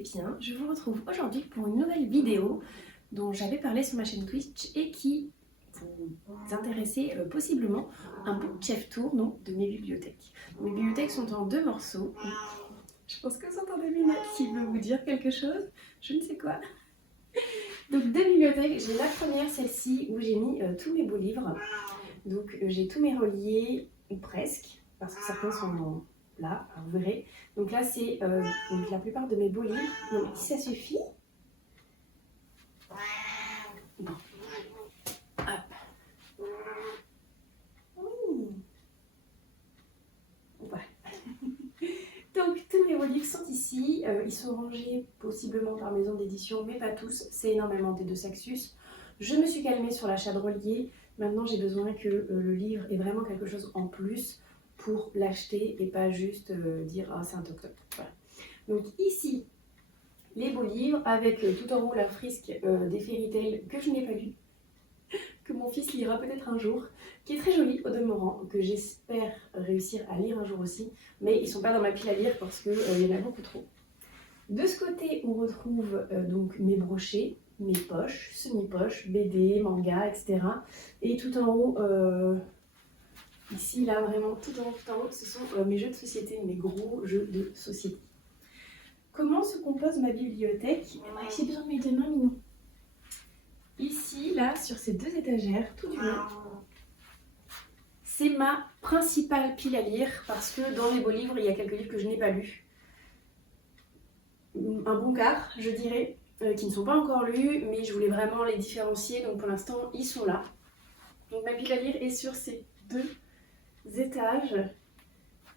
bien, je vous retrouve aujourd'hui pour une nouvelle vidéo dont j'avais parlé sur ma chaîne Twitch et qui vous intéressait possiblement un bookshelf tour de mes bibliothèques. Mes bibliothèques sont en 2 morceaux. Je pense que vous entendez Minette qui veut vous dire quelque chose, je ne sais quoi. Donc 2 bibliothèques, j'ai la première, celle-ci, où j'ai mis tous mes beaux livres. Donc j'ai tous mes reliés, ou presque, parce que certains sont là, vous verrez. Donc là c'est la plupart de mes beaux livres. Donc si ça suffit. Bon. Hop. Oui. Voilà. Donc tous mes beaux livres sont ici. Ils sont rangés possiblement par maison d'édition, mais pas tous. C'est énormément des 2 Saxus. Je me suis calmée sur l'achat de reliés. Maintenant j'ai besoin que le livre ait vraiment quelque chose en plus pour l'acheter et pas juste dire ah c'est un toc-toc. Voilà. Donc ici les beaux livres avec tout en haut la frisque des Fairy Tail que je n'ai pas lu, que mon fils lira peut-être un jour, qui est très jolie au demeurant, que j'espère réussir à lire un jour aussi, mais ils ne sont pas dans ma pile à lire parce qu'il y en a beaucoup trop. De ce côté on retrouve donc mes brochets, mes poches, semi-poches, BD, manga, etc. Et tout en haut, ici, là, vraiment, tout en haut, ce sont mes jeux de société, mes gros jeux de société. Comment se compose ma bibliothèque? J'ai besoin de mes 2 mains, Minou. Ici, là, sur ces 2 étagères, tout du long, c'est ma principale pile à lire, parce que dans les beaux livres, il y a quelques livres que je n'ai pas lus. Un bon quart, je dirais, qui ne sont pas encore lus, mais je voulais vraiment les différencier, donc pour l'instant, ils sont là. Donc ma pile à lire est sur ces 2 étages.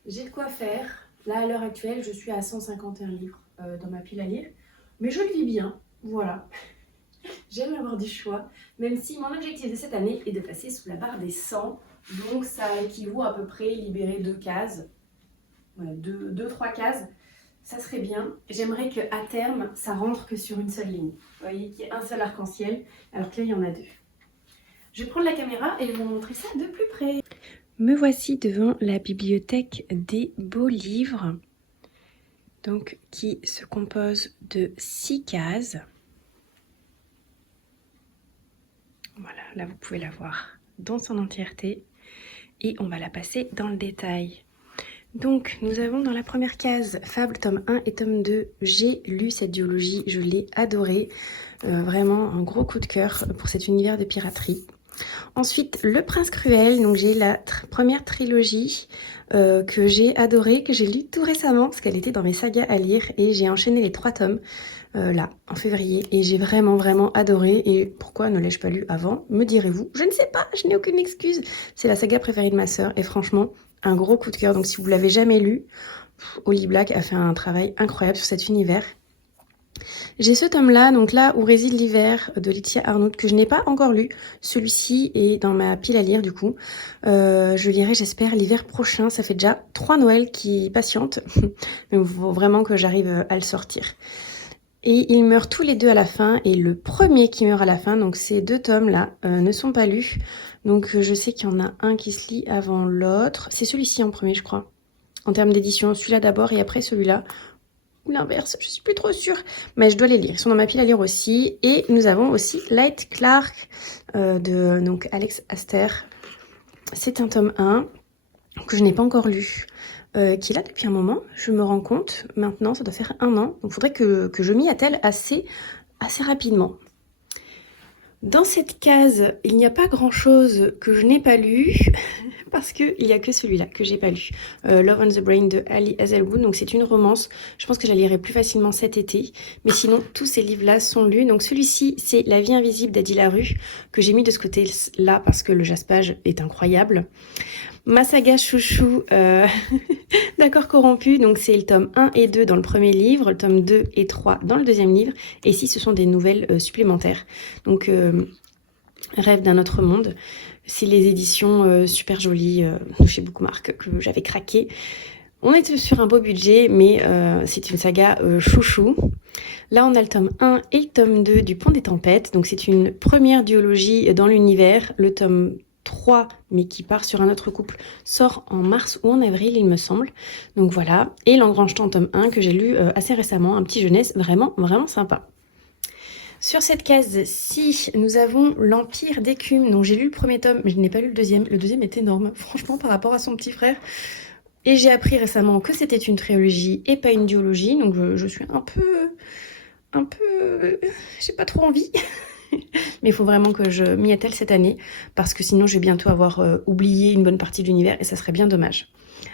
J'ai de quoi faire. Là, à l'heure actuelle, je suis à 151 livres dans ma pile à lire, mais je le vis bien, voilà. J'aime avoir du choix, même si mon objectif de cette année est de passer sous la barre des 100, donc ça équivaut à peu près libérer 2 cases, 2-3 cases. Ça serait bien. J'aimerais qu'à terme, ça rentre que sur une seule ligne. Vous voyez, qu'il y ait un seul arc-en-ciel, alors que là, il y en a 2. Je vais prendre la caméra et vous montrer ça de plus près. Me voici devant la bibliothèque des beaux livres, donc qui se compose de 6 cases. Voilà, là vous pouvez la voir dans son entièreté et on va la passer dans le détail. Donc, nous avons dans la première case Fable tome 1 et tome 2. J'ai lu cette duologie, je l'ai adorée. Vraiment un gros coup de cœur pour cet univers de piraterie. Ensuite, Le Prince Cruel. Donc, j'ai la première trilogie que j'ai adorée, que j'ai lue tout récemment parce qu'elle était dans mes sagas à lire. Et j'ai enchaîné les 3 tomes là, en février. Et j'ai vraiment adoré. Et pourquoi ne l'ai-je pas lu avant, me direz-vous? Je ne sais pas, je n'ai aucune excuse. C'est la saga préférée de ma sœur et franchement, un gros coup de cœur. Donc si vous l'avez jamais lu, Holly Black a fait un travail incroyable sur cet univers. J'ai ce tome-là, donc là où réside l'hiver de Lythia Arnould, que je n'ai pas encore lu. Celui-ci est dans ma pile à lire du coup. Je lirai, j'espère, l'hiver prochain. Ça fait déjà 3 Noëls qui patientent. Mais il faut vraiment que j'arrive à le sortir. Et ils meurent tous les 2 à la fin. Et le premier qui meurt à la fin, donc ces 2 tomes-là, ne sont pas lus. Donc je sais qu'il y en a un qui se lit avant l'autre. C'est celui-ci en premier, je crois. En termes d'édition, celui-là d'abord et après celui-là. Ou l'inverse, je suis plus trop sûre. Mais je dois les lire. Ils sont dans ma pile à lire aussi. Et nous avons aussi Light Clark de donc Alex Aster. C'est un tome 1 que je n'ai pas encore lu. Qui est là depuis un moment. Je me rends compte. Maintenant, ça doit faire 1 an. Donc il faudrait que je m'y attelle assez rapidement. Dans cette case, il n'y a pas grand-chose que je n'ai pas lu, parce qu'il n'y a que celui-là que j'ai pas lu. Love on the Brain de Ali Hazelwood, donc c'est une romance. Je pense que je la lirai plus facilement cet été. Mais sinon, tous ces livres-là sont lus. Donc celui-ci, c'est La vie invisible d'Adi Larue, que j'ai mis de ce côté-là parce que le jaspage est incroyable. Ma saga chouchou d'accord corrompu, donc c'est le tome 1 et 2 dans le premier livre, le tome 2 et 3 dans le deuxième livre, et ici ce sont des nouvelles supplémentaires. Donc Rêve d'un autre monde, c'est les éditions super jolies de chez Bookmark que j'avais craqué. On est sur un beau budget, mais c'est une saga chouchou. Là, on a le tome 1 et le tome 2 du Pont des Tempêtes. Donc, c'est une première duologie dans l'univers. Le tome 3, mais qui part sur un autre couple, sort en mars ou en avril, il me semble. Donc voilà. Et L'Engrange-Temps, tome 1, que j'ai lu assez récemment, un petit jeunesse vraiment, vraiment sympa. Sur cette case-ci, nous avons L'Empire d'écume. Donc j'ai lu le premier tome, mais je n'ai pas lu le deuxième. Le deuxième est énorme, franchement, par rapport à son petit frère. Et j'ai appris récemment que c'était une trilogie et pas une duologie. Donc je suis un peu... J'ai pas trop envie. Mais il faut vraiment que je m'y attelle cette année. Parce que sinon, je vais bientôt avoir oublié une bonne partie de l'univers. Et ça serait bien dommage.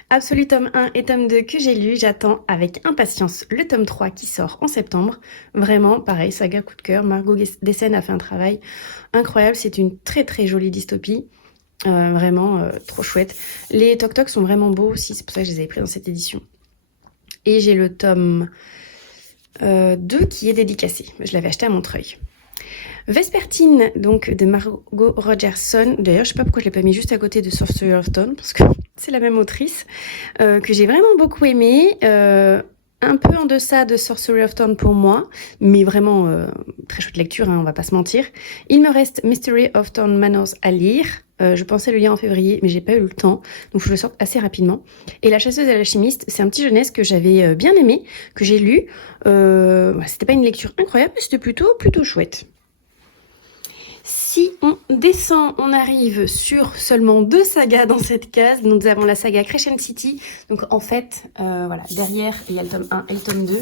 Absolu tome 1 et tome 2 que j'ai lu, j'attends avec impatience le tome 3 qui sort en septembre. Vraiment, pareil, saga coup de cœur. Margot Dessen a fait un travail incroyable. C'est une très très jolie dystopie. Vraiment trop chouette. Les toc-toc sont vraiment beaux aussi, c'est pour ça que je les avais pris dans cette édition. Et j'ai le tome 2 qui est dédicacé. Je l'avais acheté à Montreuil. Vespertine, donc de Margot Rogerson. D'ailleurs, je sais pas pourquoi je l'ai pas mis juste à côté de Sorcerer of Stone, parce que c'est la même autrice, que j'ai vraiment beaucoup aimé. Un peu en deçà de Sorcery of Stone pour moi, mais vraiment très chouette lecture, hein, on va pas se mentir. Il me reste Mystery of Stone Manors à lire. Je pensais le lire en février, mais j'ai pas eu le temps, donc je le sors assez rapidement. Et La Chasseuse et l'Alchimiste, c'est un petit jeunesse que j'avais bien aimé, que j'ai lu. C'était pas une lecture incroyable, mais c'était plutôt chouette. Si on descend, on arrive sur seulement 2 sagas dans cette case. Nous avons la saga Crescent City. Donc en fait, voilà, derrière, il y a le tome 1 et le tome 2.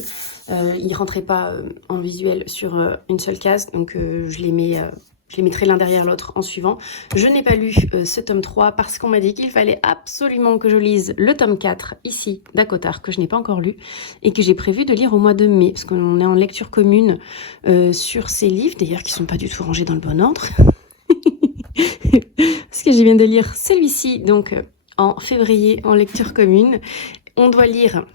Ils ne rentraient pas en visuel sur une seule case. Donc je les mettrai l'un derrière l'autre en suivant. Je n'ai pas lu ce tome 3 parce qu'on m'a dit qu'il fallait absolument que je lise le tome 4 ici d'Acotar, que je n'ai pas encore lu et que j'ai prévu de lire au mois de mai parce qu'on est en lecture commune sur ces livres, d'ailleurs qui ne sont pas du tout rangés dans le bon ordre. Parce que je viens de lire celui-ci donc en février en lecture commune. On doit lire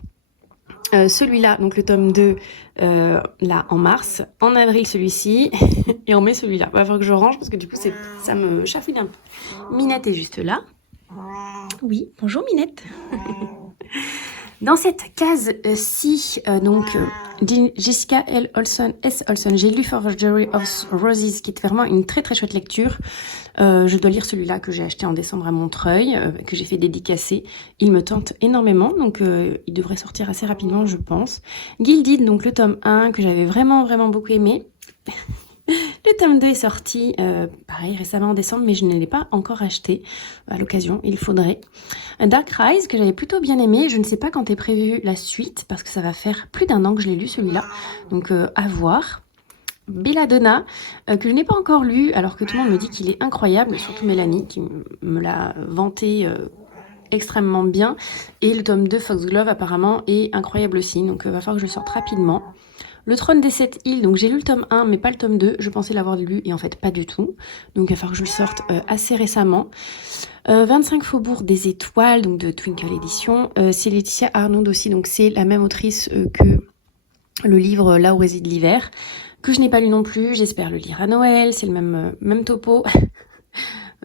celui-là, donc le tome 2, là en mars, en avril celui-ci, et en mai celui-là. Il va falloir que je range parce que du coup ça me chafouine un peu. Minette est juste là. Oui, bonjour Minette. Dans cette case-ci, Jessica L. Olson, S. Olson, j'ai lu Forgery of Roses, qui est vraiment une très très chouette lecture. Je dois lire celui-là que j'ai acheté en décembre à Montreuil, que j'ai fait dédicacer. Il me tente énormément, donc il devrait sortir assez rapidement, je pense. Gilded, donc le tome 1, que j'avais vraiment vraiment beaucoup aimé. Le tome 2 est sorti, pareil, récemment en décembre, mais je ne l'ai pas encore acheté à l'occasion, il faudrait. Dark Rise, que j'avais plutôt bien aimé, je ne sais pas quand est prévue la suite, parce que ça va faire plus d'1 an que je l'ai lu celui-là, donc à voir. Belladonna, que je n'ai pas encore lu, alors que tout le monde me dit qu'il est incroyable, surtout Mélanie, qui me l'a vanté extrêmement bien. Et le tome 2, Foxglove, apparemment, est incroyable aussi, donc va falloir que je le sorte rapidement. Le Trône des 7 îles, donc j'ai lu le tome 1 mais pas le tome 2, je pensais l'avoir lu et en fait pas du tout. Donc il va falloir que je le sorte assez récemment. 25 Faubourg des Étoiles, donc de Twinkle Edition. C'est Laetitia Arnaud aussi, donc c'est la même autrice que le livre Là où réside l'hiver, que je n'ai pas lu non plus, j'espère le lire à Noël, c'est le même topo.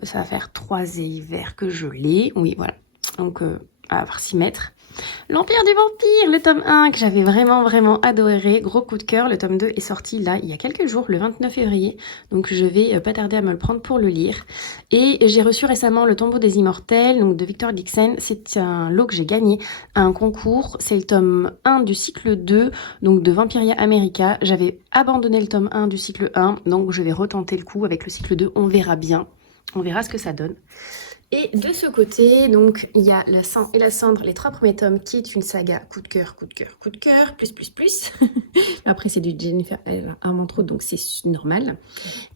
Ça va faire 3 hivers que je l'ai, oui voilà, donc à voir s'y mettre. L'Empire du Vampire, le tome 1 que j'avais vraiment vraiment adoré, gros coup de cœur. Le tome 2 est sorti là il y a quelques jours, le 29 février, donc je vais pas tarder à me le prendre pour le lire. Et j'ai reçu récemment le Tombeau des Immortels, donc de Victor Dixon. C'est un lot que j'ai gagné à un concours, c'est le tome 1 du cycle 2, donc de Vampiria America. J'avais abandonné le tome 1 du cycle 1, donc je vais retenter le coup avec le cycle 2, on verra bien, on verra ce que ça donne. Et de ce côté, donc, il y a Le Sang et la Cendre, les 3 premiers tomes, qui est une saga coup de cœur, coup de cœur, coup de cœur, plus. Après, c'est du Jennifer Armentrout, donc c'est normal.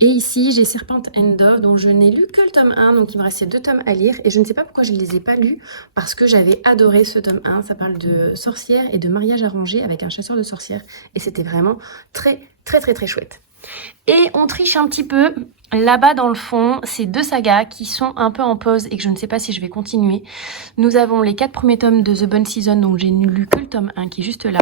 Et ici, j'ai Serpent and Dove, dont je n'ai lu que le tome 1, donc il me restait 2 tomes à lire. Et je ne sais pas pourquoi je ne les ai pas lus, parce que j'avais adoré ce tome 1. Ça parle de sorcières et de mariage arrangé avec un chasseur de sorcières. Et c'était vraiment très chouette. Et on triche un petit peu. Là-bas dans le fond, c'est 2 sagas qui sont un peu en pause et que je ne sais pas si je vais continuer. Nous avons les 4 premiers tomes de The Bone Season, donc j'ai lu que le tome 1 qui est juste là.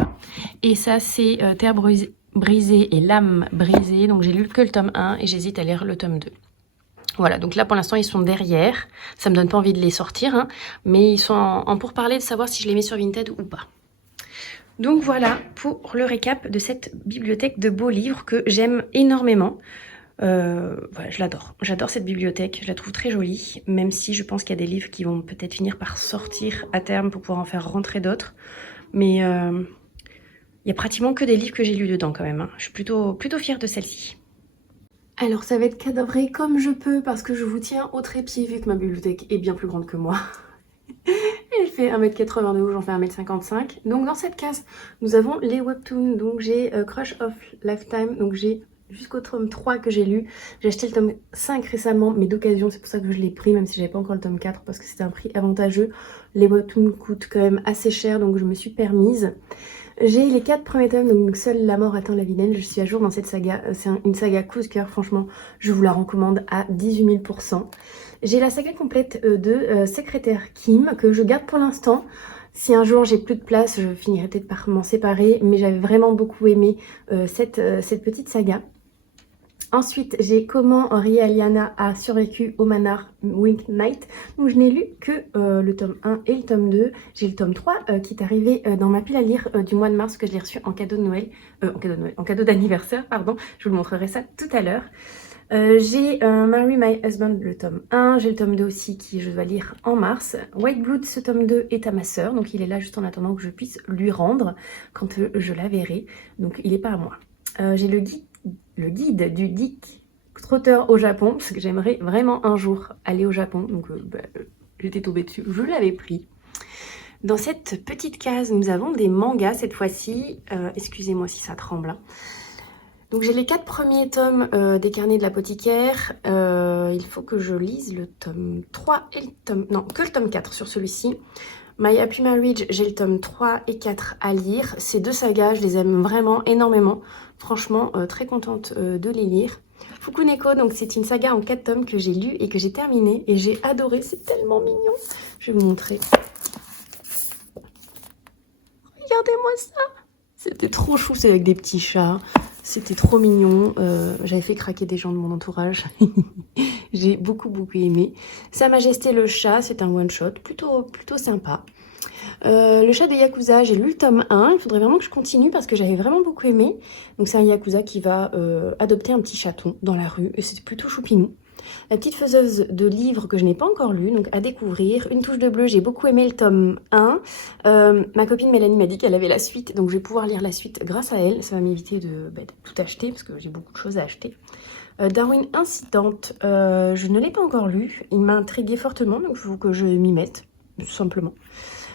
Et ça c'est Terre brisée et L'âme brisée, donc j'ai lu que le tome 1 et j'hésite à lire le tome 2. Voilà, donc là pour l'instant ils sont derrière. Ça me donne pas envie de les sortir, hein, mais ils sont en pourparlers de savoir si je les mets sur Vinted ou pas. Donc voilà pour le récap de cette bibliothèque de beaux livres que j'aime énormément. Voilà, je l'adore. J'adore cette bibliothèque, je la trouve très jolie, même si je pense qu'il y a des livres qui vont peut-être finir par sortir à terme pour pouvoir en faire rentrer d'autres. Mais il y a pratiquement que des livres que j'ai lus dedans quand même, hein. Je suis plutôt fière de celle-ci. Alors ça va être cadré comme je peux parce que je vous tiens au trépied vu que ma bibliothèque est bien plus grande que moi. Elle fait 1,80 m de haut, j'en fais 1,55 m. Donc dans cette case, nous avons les webtoons. Donc j'ai Crush of Lifetime, donc j'ai jusqu'au tome 3 que j'ai lu. J'ai acheté le tome 5 récemment, mais d'occasion, c'est pour ça que je l'ai pris, même si j'avais pas encore le tome 4, parce que c'était un prix avantageux. Les webtoons coûtent quand même assez cher, donc je me suis permise. J'ai les 4 premiers tomes, donc Seule la mort atteint la vilaine. Je suis à jour dans cette saga. C'est une saga coup de cœur, franchement. Je vous la recommande à 18 000 %. J'ai la saga complète de Secrétaire Kim, que je garde pour l'instant. Si un jour j'ai plus de place, je finirai peut-être par m'en séparer. Mais j'avais vraiment beaucoup aimé cette petite saga. Ensuite, j'ai Comment Rihanna a survécu au Manor Wink Night. Donc, je n'ai lu que le tome 1 et le tome 2. J'ai le tome 3 qui est arrivé dans ma pile à lire du mois de mars, que je l'ai reçu en cadeau de Noël. En cadeau d'anniversaire, pardon. Je vous le montrerai ça tout à l'heure. J'ai Marry My Husband, le tome 1. J'ai le tome 2 aussi qui je dois lire en mars. White Blood, ce tome 2 est à ma sœur. Donc, il est là juste en attendant que je puisse lui rendre quand je la verrai. Donc, il n'est pas à moi. J'ai le guide du Dick Trotteur au Japon, parce que j'aimerais vraiment un jour aller au Japon. Donc j'étais tombée dessus, je l'avais pris. Dans cette petite case, nous avons des mangas cette fois-ci. Excusez-moi si ça tremble, hein. Donc j'ai les 4 premiers tomes des carnets de l'apothicaire. Il faut que je lise le tome 3 et le tome... Non, que le tome 4 sur celui-ci. My Happy Marriage, j'ai le tome 3 et 4 à lire. Ces deux sagas, je les aime vraiment énormément. Franchement, très contente de les lire. Fukuneko, donc c'est une saga en 4 tomes que j'ai lu et que j'ai terminé. Et j'ai adoré, c'est tellement mignon. Je vais vous montrer. Regardez-moi ça. C'était trop chou, c'est avec des petits chats. C'était trop mignon. J'avais fait craquer des gens de mon entourage. J'ai beaucoup aimé. Sa Majesté le chat, c'est un one-shot, plutôt sympa. Le chat de Yakuza, j'ai lu le tome 1. Il faudrait vraiment que je continue parce que j'avais vraiment beaucoup aimé. Donc c'est un Yakuza qui va adopter un petit chaton dans la rue. Et c'est plutôt choupinou. La petite faiseuse de livres que je n'ai pas encore lu, donc à découvrir. Une touche de bleu, j'ai beaucoup aimé le tome 1. Ma copine Mélanie m'a dit qu'elle avait la suite, donc je vais pouvoir lire la suite grâce à elle. Ça va m'éviter de tout acheter parce que j'ai beaucoup de choses à acheter. Darwin Incidente, je ne l'ai pas encore lu. Il m'a intriguée fortement, donc il faut que je m'y mette, tout simplement.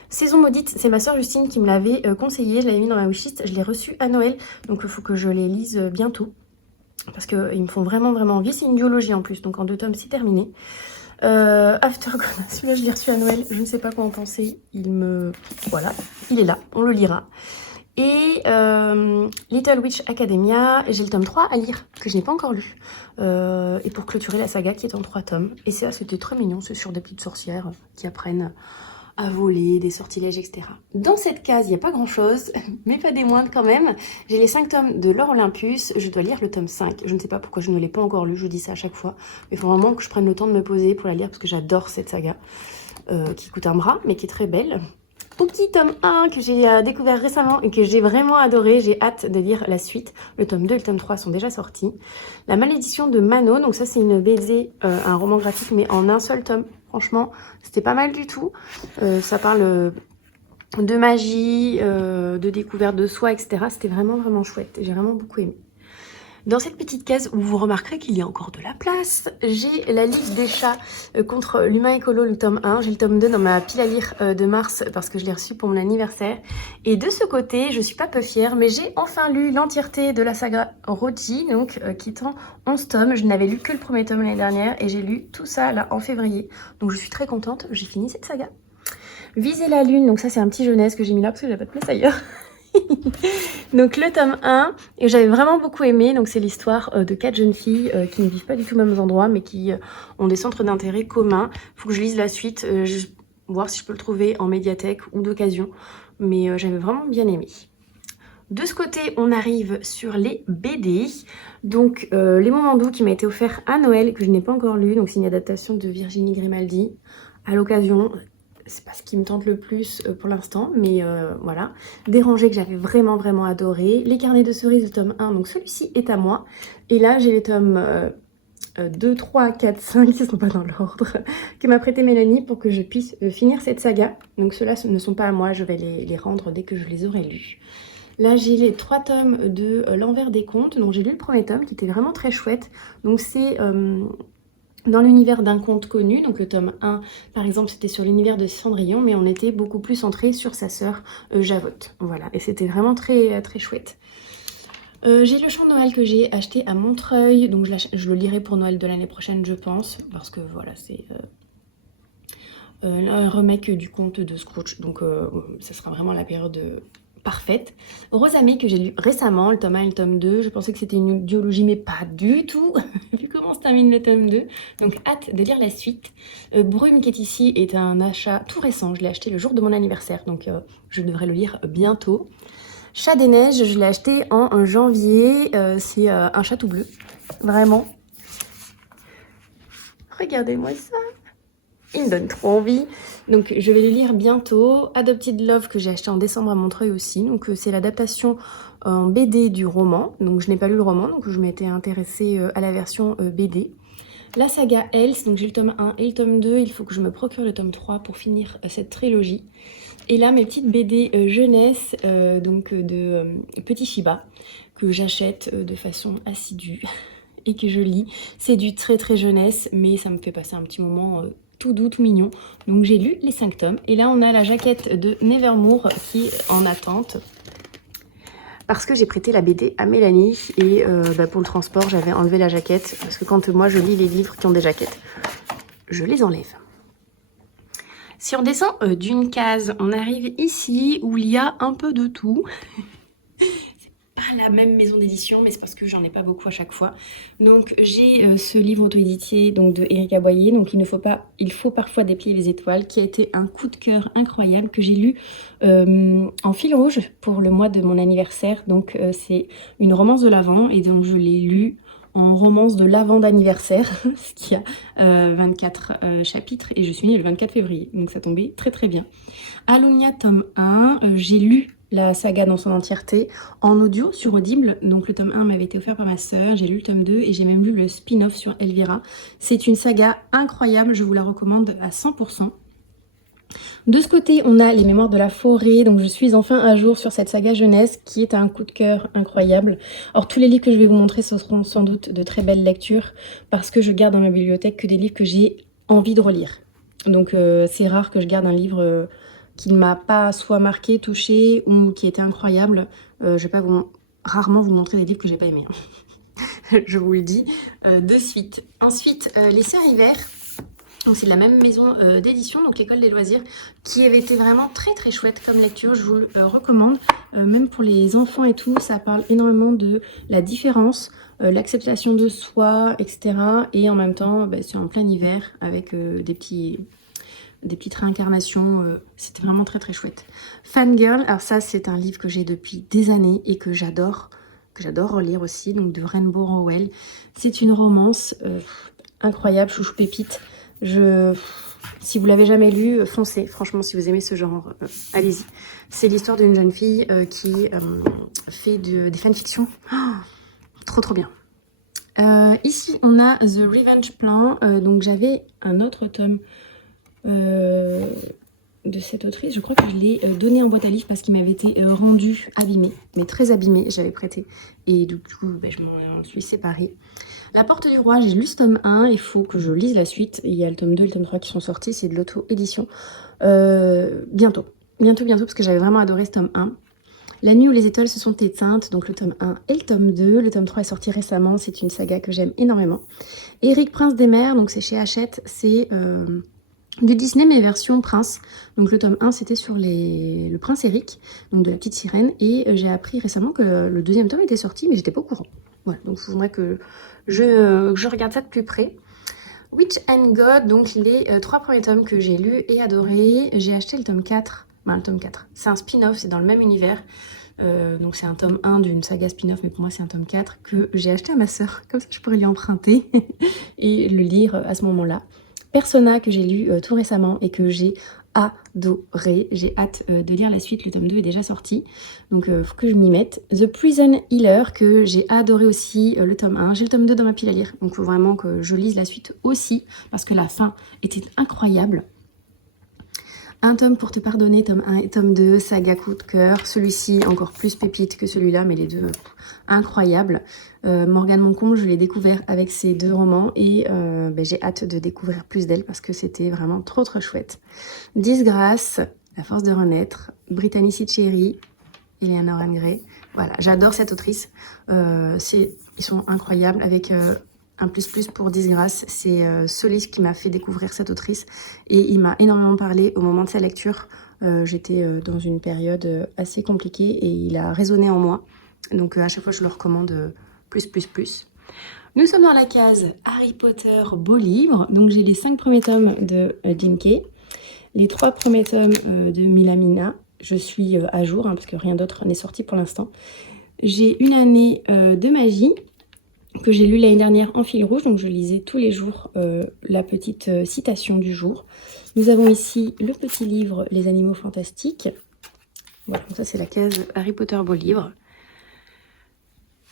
Saison maudite, c'est ma soeur Justine qui me l'avait conseillé. Je l'avais mis dans ma wishlist. Je l'ai reçu à Noël, donc il faut que je les lise bientôt. Parce qu'ils me font vraiment envie. C'est une duologie en plus, donc en 2 tomes, c'est terminé. Aftergone, celui-là, je l'ai reçu à Noël. Je ne sais pas quoi en penser. Voilà, il est là, on le lira. Et Little Witch Academia, j'ai le tome 3 à lire, que je n'ai pas encore lu. Et pour clôturer la saga qui est en 3 tomes. Et ça, c'était très mignon, c'est sur des petites sorcières qui apprennent à voler, des sortilèges, etc. Dans cette case, il n'y a pas grand-chose, mais pas des moindres quand même. J'ai les 5 tomes de l'Or Olympus, je dois lire le tome 5. Je ne sais pas pourquoi je ne l'ai pas encore lu, je vous dis ça à chaque fois. Mais il faut vraiment que je prenne le temps de me poser pour la lire, parce que j'adore cette saga, qui coûte un bras, mais qui est très belle. Au petit tome 1 que j'ai découvert récemment et que j'ai vraiment adoré, j'ai hâte de lire la suite. Le tome 2 et le tome 3 sont déjà sortis. La malédiction de Mano, donc ça c'est une BD, un roman graphique mais en un seul tome. Franchement, c'était pas mal du tout. Ça parle de magie, de découverte de soi, etc. C'était vraiment chouette. J'ai vraiment beaucoup aimé. Dans cette petite case où vous remarquerez qu'il y a encore de la place, j'ai la Ligue des chats contre l'humain écolo, le tome 1. J'ai le tome 2 dans ma pile à lire de mars parce que je l'ai reçu pour mon anniversaire. Et de ce côté, je suis pas peu fière, mais j'ai enfin lu l'entièreté de la saga Roji, donc qui est en 11 tomes. Je n'avais lu que le premier tome l'année dernière et j'ai lu tout ça là en février. Donc je suis très contente, j'ai fini cette saga. Viser la lune, donc ça c'est un petit jeunesse que j'ai mis là parce que j'avais pas de place ailleurs. Donc le tome 1, et j'avais vraiment beaucoup aimé, donc c'est l'histoire de 4 jeunes filles qui ne vivent pas du tout aux mêmes endroits mais qui ont des centres d'intérêt communs. Il faut que je lise la suite, voir si je peux le trouver en médiathèque ou d'occasion, mais j'avais vraiment bien aimé. De ce côté, on arrive sur les BD, donc Les Moments doux qui m'a été offert à Noël, que je n'ai pas encore lu, donc c'est une adaptation de Virginie Grimaldi. À l'occasion, c'est pas ce qui me tente le plus pour l'instant, mais voilà. Dérangé que j'avais vraiment adoré. Les carnets de cerises de tome 1, donc celui-ci est à moi. Et là j'ai les tomes 2, 3, 4, 5, qui ne sont pas dans l'ordre, que m'a prêté Mélanie pour que je puisse finir cette saga. Donc ceux-là ne sont pas à moi, je vais les rendre dès que je les aurai lus. Là, j'ai les 3 tomes de L'Envers des Contes. Donc j'ai lu le premier tome qui était vraiment très chouette. Donc c'est dans l'univers d'un conte connu. Donc le tome 1, par exemple, c'était sur l'univers de Cendrillon, mais on était beaucoup plus centré sur sa sœur Javotte. Voilà, et c'était vraiment très chouette. J'ai le chant de Noël que j'ai acheté à Montreuil. Donc je le lirai pour Noël de l'année prochaine, je pense. Parce que voilà, c'est un remake du conte de Scrooge. Donc ça sera vraiment la période parfaite. Rosamé que j'ai lu récemment, le tome 1 et le tome 2. Je pensais que c'était une duologie, mais pas du tout, vu comment se termine le tome 2. Donc hâte de lire la suite. Brume qui est ici est un achat tout récent. Je l'ai acheté le jour de mon anniversaire, donc je devrais le lire bientôt. Chat des neiges, je l'ai acheté en janvier. C'est un chat tout bleu. Vraiment. Regardez-moi ça. Il me donne trop envie. Donc je vais le lire bientôt. Adopted Love que j'ai acheté en décembre à Montreuil aussi. Donc c'est l'adaptation en BD du roman. Donc je n'ai pas lu le roman, donc je m'étais intéressée à la version BD. La saga Else, donc j'ai le tome 1 et le tome 2. Il faut que je me procure le tome 3 pour finir cette trilogie. Et là mes petites BD jeunesse donc de Petit Shiba que j'achète de façon assidue et que je lis. C'est du très jeunesse, mais ça me fait passer un petit moment tout doux, tout mignon. Donc j'ai lu les 5 tomes. Et là on a la jaquette de Nevermore qui est en attente. Parce que j'ai prêté la BD à Mélanie et pour le transport j'avais enlevé la jaquette. Parce que quand moi je lis les livres qui ont des jaquettes, je les enlève. Si on descend d'une case, on arrive ici où il y a un peu de tout. Pas la même maison d'édition, mais c'est parce que j'en ai pas beaucoup à chaque fois. Donc j'ai ce livre auto-édité donc de Erika Boyer, donc il faut parfois déplier les étoiles, qui a été un coup de cœur incroyable que j'ai lu en fil rouge pour le mois de mon anniversaire. Donc c'est une romance de l'Avent et donc je l'ai lu en romance de l'Avent d'anniversaire, ce qui a 24 chapitres et je suis née le 24 février, donc ça tombait très bien. Alunia tome 1, j'ai lu la saga dans son entièreté en audio sur Audible. Donc le tome 1 m'avait été offert par ma sœur, j'ai lu le tome 2 et j'ai même lu le spin-off sur Elvira. C'est une saga incroyable, je vous la recommande à 100%. De ce côté, on a les Mémoires de la forêt, donc je suis enfin à jour sur cette saga jeunesse qui est un coup de cœur incroyable. Alors tous les livres que je vais vous montrer, ce seront sans doute de très belles lectures parce que je garde dans ma bibliothèque que des livres que j'ai envie de relire. Donc c'est rare que je garde un livre qui ne m'a pas soit marqué, touché ou qui était incroyable. Je vais pas rarement vous montrer des livres que j'ai pas aimés. Je vous le dis de suite. Ensuite, Les Sœurs Hiver. C'est de la même maison d'édition, donc l'École des loisirs, qui avait été vraiment très chouette comme lecture. Je vous le recommande, même pour les enfants et tout. Ça parle énormément de la différence, l'acceptation de soi, etc. Et en même temps, c'est en plein hiver avec des petites réincarnations. C'était vraiment très chouette. Fangirl, alors ça c'est un livre que j'ai depuis des années et que j'adore relire aussi, donc de Rainbow Rowell. C'est une romance incroyable, chouchou pépite. Si vous l'avez jamais lu, foncez. Franchement, si vous aimez ce genre, allez-y. C'est l'histoire d'une jeune fille qui fait des fanfictions. Oh, trop bien. Ici, on a The Revenge Plan. Donc j'avais un autre tome de cette autrice. Je crois que je l'ai donné en boîte à livres parce qu'il m'avait été rendu abîmé, mais très abîmé, j'avais prêté. Et du coup, je m'en suis séparée. La Porte du Roi, j'ai lu ce tome 1, il faut que je lise la suite. Il y a le tome 2 et le tome 3 qui sont sortis, c'est de l'auto-édition. Bientôt, parce que j'avais vraiment adoré ce tome 1. La nuit où les étoiles se sont éteintes, donc le tome 1 et le tome 2. Le tome 3 est sorti récemment, c'est une saga que j'aime énormément. Eric Prince des Mers, donc c'est chez Hachette, c'est du Disney mais version Prince. Donc le tome 1 c'était sur le Prince Eric, donc de la petite sirène. Et j'ai appris récemment que le deuxième tome était sorti, mais j'étais pas au courant. Voilà, donc il faudrait que je regarde ça de plus près. Witch and God, donc les 3 premiers tomes que j'ai lus et adorés. J'ai acheté le tome 4. Le tome 4, c'est un spin-off, c'est dans le même univers. Donc c'est un tome 1 d'une saga spin-off, mais pour moi c'est un tome 4 que j'ai acheté à ma sœur. Comme ça je pourrais lui emprunter et le lire à ce moment-là. Persona que j'ai lu tout récemment et que j'ai adoré. J'ai hâte de lire la suite, le tome 2 est déjà sorti, donc faut que je m'y mette. The Prison Healer, que j'ai adoré aussi, le tome 1. J'ai le tome 2 dans ma pile à lire, donc il faut vraiment que je lise la suite aussi, parce que la fin était incroyable. Un tome pour te pardonner, tome 1 et tome 2, saga coup de cœur. Celui-ci encore plus pépite que celui-là, mais les deux incroyables. Morgane Moncombe, je l'ai découvert avec ces deux romans et j'ai hâte de découvrir plus d'elle parce que c'était vraiment trop chouette. Disgrâce, La force de renaître, Brittany Cherry, Eleanor Gray. Voilà, j'adore cette autrice. Ils sont incroyables avec... un plus pour Disgrâce, c'est ce livre qui m'a fait découvrir cette autrice et il m'a énormément parlé au moment de sa lecture. J'étais dans une période assez compliquée et il a résonné en moi. Donc à chaque fois je le recommande plus. Nous sommes dans la case Harry Potter beau livre. Donc j'ai les 5 premiers tomes de Jim Kay, les 3 premiers tomes de Milamina. Je suis à jour parce que rien d'autre n'est sorti pour l'instant. J'ai Une année de magie que j'ai lu l'année dernière en fil rouge, donc je lisais tous les jours la petite citation du jour. Nous avons ici le petit livre Les animaux fantastiques. Voilà, ça c'est la case Harry Potter beau livre.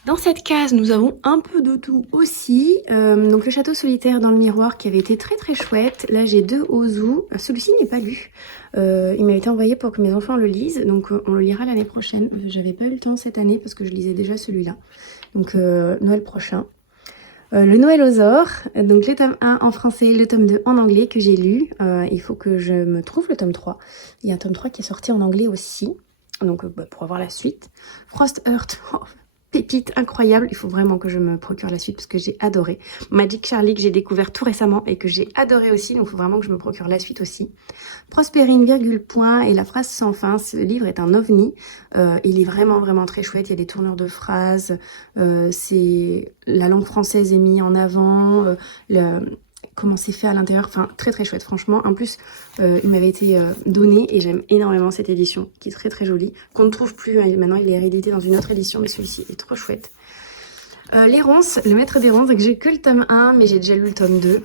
Dans cette case, nous avons un peu de tout aussi. Donc le château solitaire dans le miroir qui avait été très chouette. Là j'ai 2 Ozu. Celui-ci n'est pas lu. Il m'a été envoyé pour que mes enfants le lisent, donc on le lira l'année prochaine. J'avais pas eu le temps cette année parce que je lisais déjà celui-là. Donc Noël prochain. Le Noël aux ors, donc le tome 1 en français, le tome 2 en anglais que j'ai lu. Il faut que je me trouve le tome 3. Il y a un tome 3 qui est sorti en anglais aussi. Donc pour avoir la suite. Frost Heart, pépite incroyable. Il faut vraiment que je me procure la suite parce que j'ai adoré. Magic Charlie que j'ai découvert tout récemment et que j'ai adoré aussi. Donc il faut vraiment que je me procure la suite aussi. Prospérine, virgule, point et la phrase sans fin. Ce livre est un ovni. Il est vraiment très chouette. Il y a des tournures de phrases. La langue française est mise en avant. Comment c'est fait à l'intérieur. Enfin, très chouette, franchement. En plus, il m'avait été donné et j'aime énormément cette édition qui est très jolie. Qu'on ne trouve plus. Maintenant, il est réédité dans une autre édition, mais celui-ci est trop chouette. Les ronces, le maître des ronces. J'ai que le tome 1, mais j'ai déjà lu le tome 2.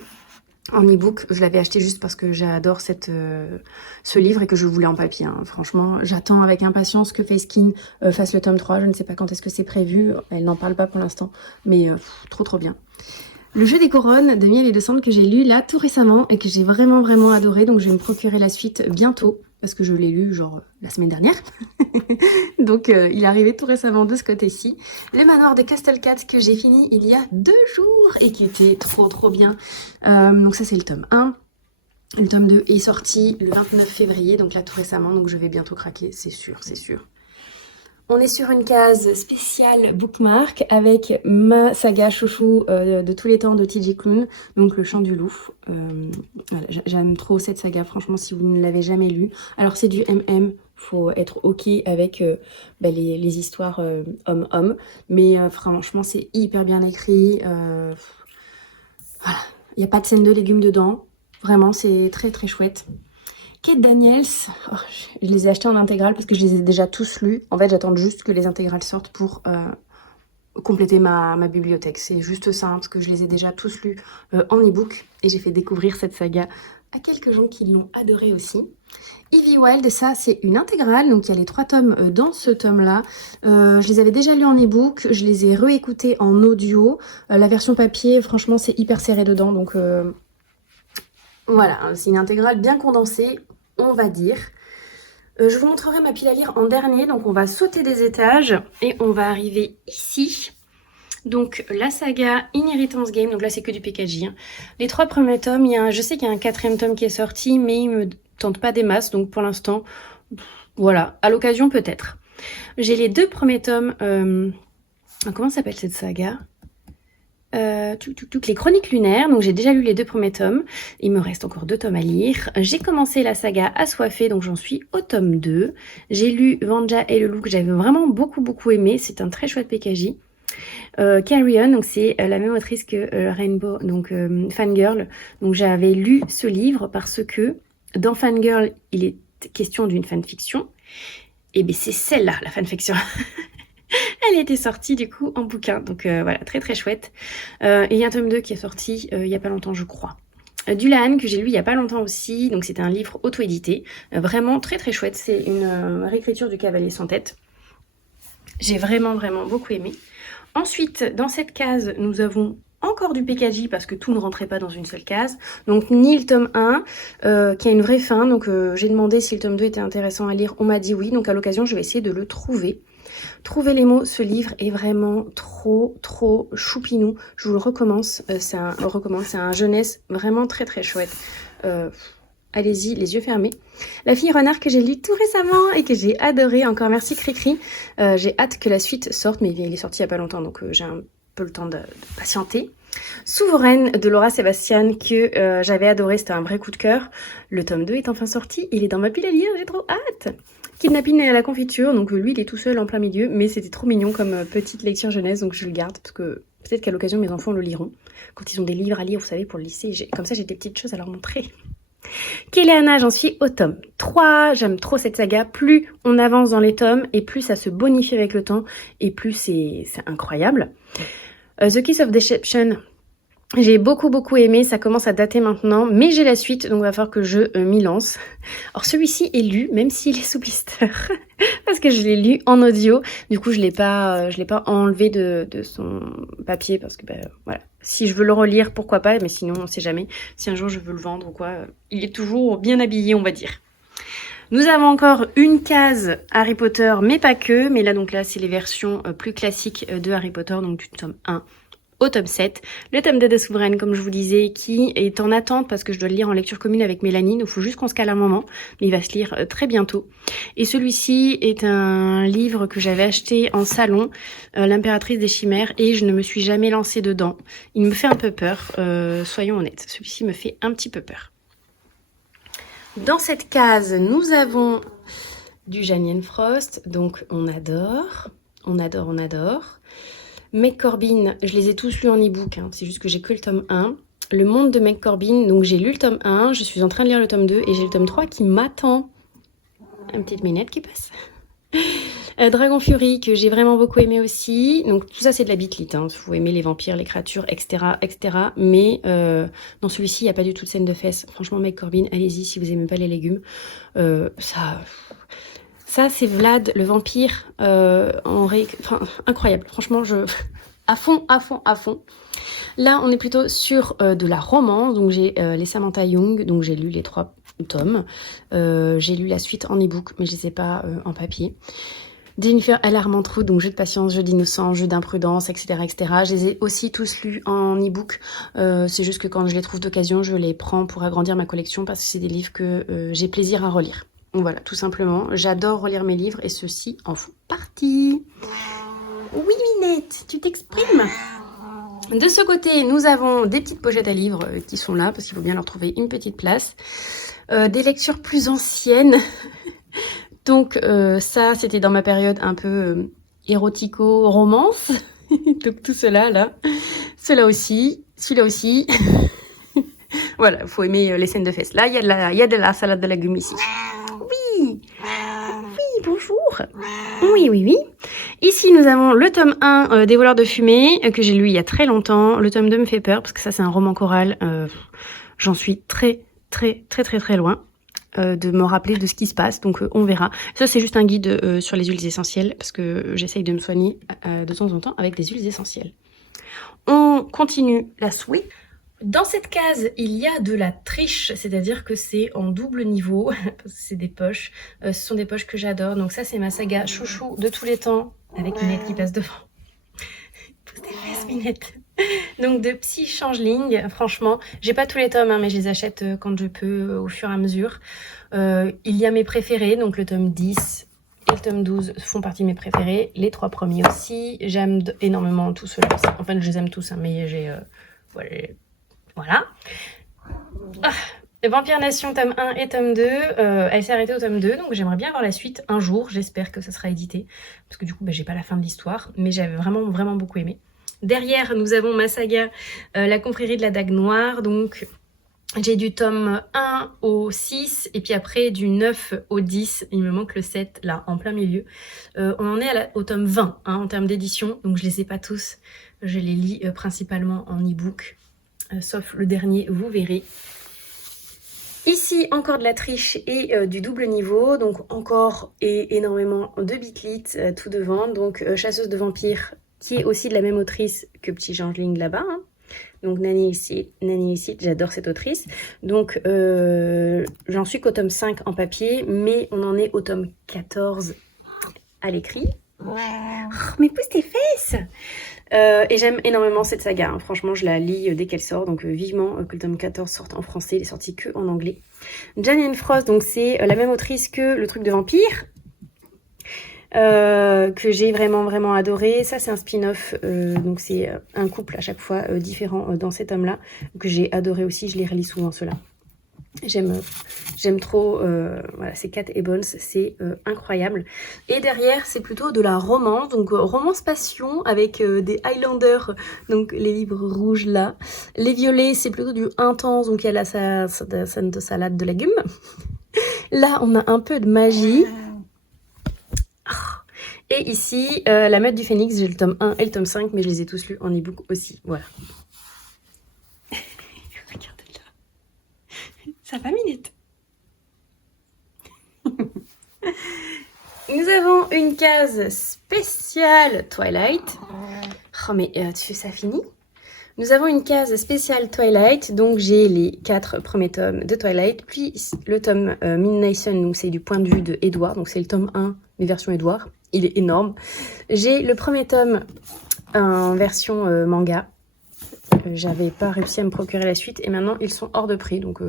En e-book, je l'avais acheté juste parce que j'adore ce livre et que je le voulais en papier. Hein. Franchement, j'attends avec impatience que Fayskin fasse le tome 3. Je ne sais pas quand est-ce que c'est prévu. Elle n'en parle pas pour l'instant, mais trop bien. Le jeu des couronnes de Miel et de Cendre que j'ai lu là tout récemment et que j'ai vraiment adoré. Donc je vais me procurer la suite bientôt parce que je l'ai lu genre la semaine dernière. Donc il est arrivé tout récemment de ce côté-ci. Le manoir de Castlecats que j'ai fini il y a 2 jours et qui était trop bien. Donc ça c'est le tome 1. Le tome 2 est sorti le 29 février, donc là tout récemment, donc je vais bientôt craquer, c'est sûr. On est sur une case spéciale bookmark avec ma saga chouchou de tous les temps de T.J. Klune, donc Le Chant du Loup. Voilà, j'aime trop cette saga, franchement, si vous ne l'avez jamais lu. Alors c'est du MM, faut être ok avec les histoires homme-homme, mais franchement c'est hyper bien écrit. Voilà, il n'y a pas de scène de légumes dedans, vraiment c'est très chouette. Kate Daniels, je les ai achetés en intégrale parce que je les ai déjà tous lus. En fait, j'attends juste que les intégrales sortent pour compléter ma bibliothèque. C'est juste ça, hein, parce que je les ai déjà tous lus en e-book. Et j'ai fait découvrir cette saga à quelques gens qui l'ont adoré aussi. Evie Wild, ça c'est une intégrale, donc il y a les 3 tomes dans ce tome-là. Je les avais déjà lus en e-book, je les ai réécoutés en audio. La version papier, franchement, c'est hyper serré dedans, donc... Voilà, c'est une intégrale bien condensée, on va dire. Je vous montrerai ma pile à lire en dernier, donc on va sauter des étages et on va arriver ici. Donc la saga Inheritance Game, donc là c'est que du PKJ. Hein. Les 3 premiers tomes, je sais qu'il y a un 4e tome qui est sorti, mais il me tente pas des masses, donc pour l'instant, voilà, à l'occasion peut-être. J'ai les 2 premiers tomes, comment s'appelle cette saga ? Les Chroniques lunaires, donc j'ai déjà lu les 2 premiers tomes, il me reste encore 2 tomes à lire. J'ai commencé la saga Assoiffée, donc j'en suis au tome 2. J'ai lu Vanja et le loup que j'avais vraiment beaucoup aimé, c'est un très chouette PKJ. Carry On, donc c'est la même autrice que Rainbow, donc Fangirl, donc j'avais lu ce livre parce que dans Fangirl il est question d'une fanfiction, et bien c'est celle-là la fanfiction. Elle était sortie du coup en bouquin, donc voilà, très chouette. Et il y a un tome 2 qui est sorti il y a pas longtemps, je crois. Dulan que j'ai lu il y a pas longtemps aussi, donc c'était un livre auto-édité, vraiment très très chouette, c'est une réécriture du Cavalier sans tête. J'ai vraiment beaucoup aimé. Ensuite, dans cette case, nous avons encore du PKJ parce que tout ne rentrait pas dans une seule case. Donc ni le tome 1 qui a une vraie fin, donc j'ai demandé si le tome 2 était intéressant à lire, on m'a dit oui, donc à l'occasion je vais essayer de le trouver. Trouver les mots, ce livre est vraiment trop choupinou. Je vous le recommence, c'est un jeunesse vraiment très très chouette. Allez-y, les yeux fermés. La fille renard que j'ai lu tout récemment et que j'ai adoré. Encore merci Cricri. J'ai hâte que la suite sorte, mais il est sorti il n'y a pas longtemps, donc j'ai un peu le temps de patienter. Souveraine de Laura Sébastien que j'avais adoré, c'était un vrai coup de cœur. Le tome 2 est enfin sorti, il est dans ma pile à lire, j'ai trop hâte. Kidnapping à la confiture, donc lui il est tout seul en plein milieu, mais c'était trop mignon comme petite lecture jeunesse, donc je le garde parce que peut-être qu'à l'occasion mes enfants le liront. Quand ils ont des livres à lire, vous savez, pour le lycée, comme ça j'ai des petites choses à leur montrer. Kéléana, j'en suis au tome 3, j'aime trop cette saga, plus on avance dans les tomes et plus ça se bonifie avec le temps et plus c'est incroyable. The Kiss of Deception, j'ai beaucoup aimé, ça commence à dater maintenant, mais j'ai la suite, donc il va falloir que je m'y lance. Alors celui-ci est lu, même s'il est sous blister, parce que je l'ai lu en audio, du coup je l'ai pas enlevé de son papier, parce que voilà, si je veux le relire, pourquoi pas, mais sinon on sait jamais, si un jour je veux le vendre ou quoi, il est toujours bien habillé, on va dire. Nous avons encore une case Harry Potter, mais pas que, mais là donc là c'est les versions plus classiques de Harry Potter, donc du tome 1 au tome 7, le tome 2 de Souveraine, comme je vous disais, qui est en attente parce que je dois le lire en lecture commune avec Mélanie, donc il faut juste qu'on se cale un moment, mais il va se lire très bientôt. Et celui-ci est un livre que j'avais acheté en salon, L'Impératrice des Chimères, et je ne me suis jamais lancée dedans. Il me fait un peu peur, soyons honnêtes, celui-ci me fait un petit peu peur. Dans cette case, nous avons du Janine Frost, donc on adore. Meg Corbin, je les ai tous lus en e-book, hein. C'est juste que j'ai que le tome 1. Le monde de Meg Corbin, donc j'ai lu le tome 1, je suis en train de lire le tome 2 et j'ai le tome 3 qui m'attend. Une petite minette qui passe. Dragon Fury, que j'ai vraiment beaucoup aimé aussi. Donc tout ça c'est de la bitlit, hein. Vous aimez les vampires, les créatures, etc. Mais dans celui-ci, il n'y a pas du tout de scène de fesses. Franchement, Meg Corbin, allez-y si vous n'aimez pas les légumes. Ça, c'est Vlad, le vampire, incroyable. Franchement, à fond. Là, on est plutôt sur de la romance. Donc, j'ai les Samantha Young. Donc, j'ai lu les 3 tomes. J'ai lu la suite en e-book, mais je ne les ai pas en papier. Jennifer L. Armentrout, donc jeu de patience, jeu d'innocence, jeu d'imprudence, etc., etc. Je les ai aussi tous lus en e-book. C'est juste que quand je les trouve d'occasion, je les prends pour agrandir ma collection parce que c'est des livres que j'ai plaisir à relire. Voilà, tout simplement. J'adore relire mes livres et ceux-ci en font partie. Oui, Minette, tu t'exprimes. De ce côté, nous avons des petites pochettes à livres qui sont là parce qu'il faut bien leur trouver une petite place. Des lectures plus anciennes. Donc ça, c'était dans ma période un peu érotico-romance. Donc tout cela là. Cela aussi, celui-là aussi. Voilà, il faut aimer les scènes de fesses. Là, il y a de la salade de légumes ici. Oui, bonjour. Oui. Ici, nous avons le tome 1 des voleurs de fumée que j'ai lu il y a très longtemps. Le tome 2 me fait peur parce que ça, c'est un roman choral. J'en suis très loin de me rappeler de ce qui se passe. Donc, on verra. Ça, c'est juste un guide sur les huiles essentielles parce que j'essaye de me soigner de temps en temps avec des huiles essentielles. On continue la suite. Dans cette case, il y a de la triche, c'est-à-dire que c'est en double niveau, parce que c'est des poches. Ce sont des poches que j'adore. Donc ça, c'est ma saga chouchou de tous les temps, avec Minette qui passe devant. Pousse tes fesses, Minette. Donc de Psy Changeling, franchement, j'ai pas tous les tomes, hein, mais je les achète quand je peux, au fur et à mesure. Il y a mes préférés, donc le tome 10 et le tome 12 font partie de mes préférés. Les 3 premiers aussi. J'aime énormément tous ceux-là. Enfin, je les aime tous, hein, mais j'ai... Voilà. Vampire Nation tome 1 et tome 2. Elle s'est arrêtée au tome 2, donc j'aimerais bien voir la suite un jour. J'espère que ça sera édité. Parce que du coup, j'ai pas la fin de l'histoire. Mais j'avais vraiment beaucoup aimé. Derrière, nous avons ma saga La confrérie de la dague noire. Donc, j'ai du tome 1 au 6. Et puis après, du 9 au 10. Il me manque le 7, là, en plein milieu. On en est au tome 20, hein, en termes d'édition. Donc, je les ai pas tous. Je les lis principalement en e-book. Sauf le dernier, vous verrez. Ici, encore de la triche et du double niveau, donc encore et énormément de bitlit tout devant. Donc Chasseuse de vampires, qui est aussi de la même autrice que Petit Changeling là-bas. Hein. Donc Nani ici, j'adore cette autrice. Donc j'en suis qu'au tome 5 en papier, mais on en est au tome 14 à l'écrit. Oh, mais pousse tes fesses! Et j'aime énormément cette saga, hein. Franchement je la lis dès qu'elle sort, donc vivement que le tome 14 sorte en français, il est sorti que en anglais. Janine Frost, donc c'est la même autrice que Le Truc de Vampire, que j'ai vraiment adoré. Ça c'est un spin-off, donc c'est un couple à chaque fois différent dans cet homme-là, que j'ai adoré aussi, je les relis souvent ceux-là. J'aime trop, voilà, c'est Cat et Bones, c'est incroyable. Et derrière, c'est plutôt de la romance, donc romance passion avec des Highlanders, donc les livres rouges là. Les violets, c'est plutôt du intense, donc il y a la scène de salade de légumes. Là, on a un peu de magie. Et ici, La Meute du Phénix, j'ai le tome 1 et le tome 5, mais je les ai tous lus en e-book aussi, voilà. Ça va, Minette? Nous avons une case spéciale Twilight. Oh, mais ça finit? Nous avons une case spéciale Twilight, donc j'ai les 4 premiers tomes de Twilight, puis le tome Midnight Sun, donc c'est du point de vue de Edward, donc c'est le tome 1, mais version Edward, il est énorme. J'ai le premier tome en version manga. J'avais pas réussi à me procurer la suite et maintenant ils sont hors de prix, donc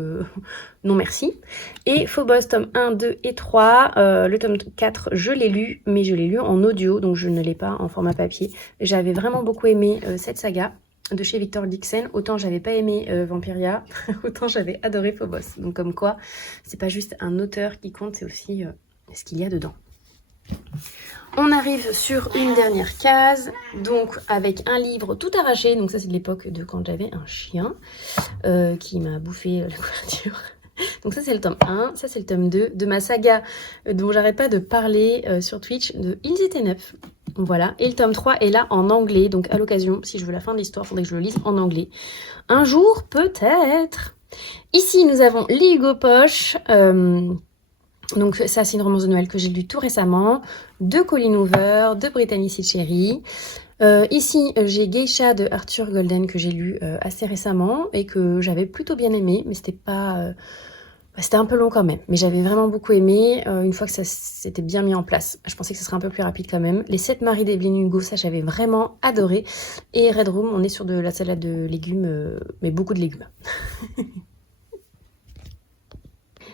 non merci. Et Phobos tome 1, 2 et 3, le tome 4 je l'ai lu, mais je l'ai lu en audio, donc je ne l'ai pas en format papier. J'avais vraiment beaucoup aimé cette saga de chez Victor Dixon, autant j'avais pas aimé Vampiria, autant j'avais adoré Phobos. Donc comme quoi, c'est pas juste un auteur qui compte, c'est aussi ce qu'il y a dedans. On arrive sur une dernière case, donc avec un livre tout arraché, donc ça c'est de l'époque de quand j'avais un chien qui m'a bouffé la couverture. Donc ça c'est le tome 1, ça c'est le tome 2 de ma saga dont j'arrête pas de parler sur Twitch, de Ils étaient neufs. Voilà, et le tome 3 est là en anglais, donc à l'occasion, si je veux la fin de l'histoire, il faudrait que je le lise en anglais. Un jour, peut-être. Ici nous avons Hugo Poche. Donc ça c'est une romance de Noël que j'ai lue tout récemment, de Colleen Hoover, de Brittany Cherry. Ici j'ai Geisha de Arthur Golden que j'ai lu assez récemment et que j'avais plutôt bien aimé, mais c'était pas... c'était un peu long quand même, mais j'avais vraiment beaucoup aimé une fois que ça s'était bien mis en place. Je pensais que ce serait un peu plus rapide quand même. Les 7 maris d'Evelyn Hugo, ça j'avais vraiment adoré. Et Red Room, on est sur de la salade de légumes, mais beaucoup de légumes.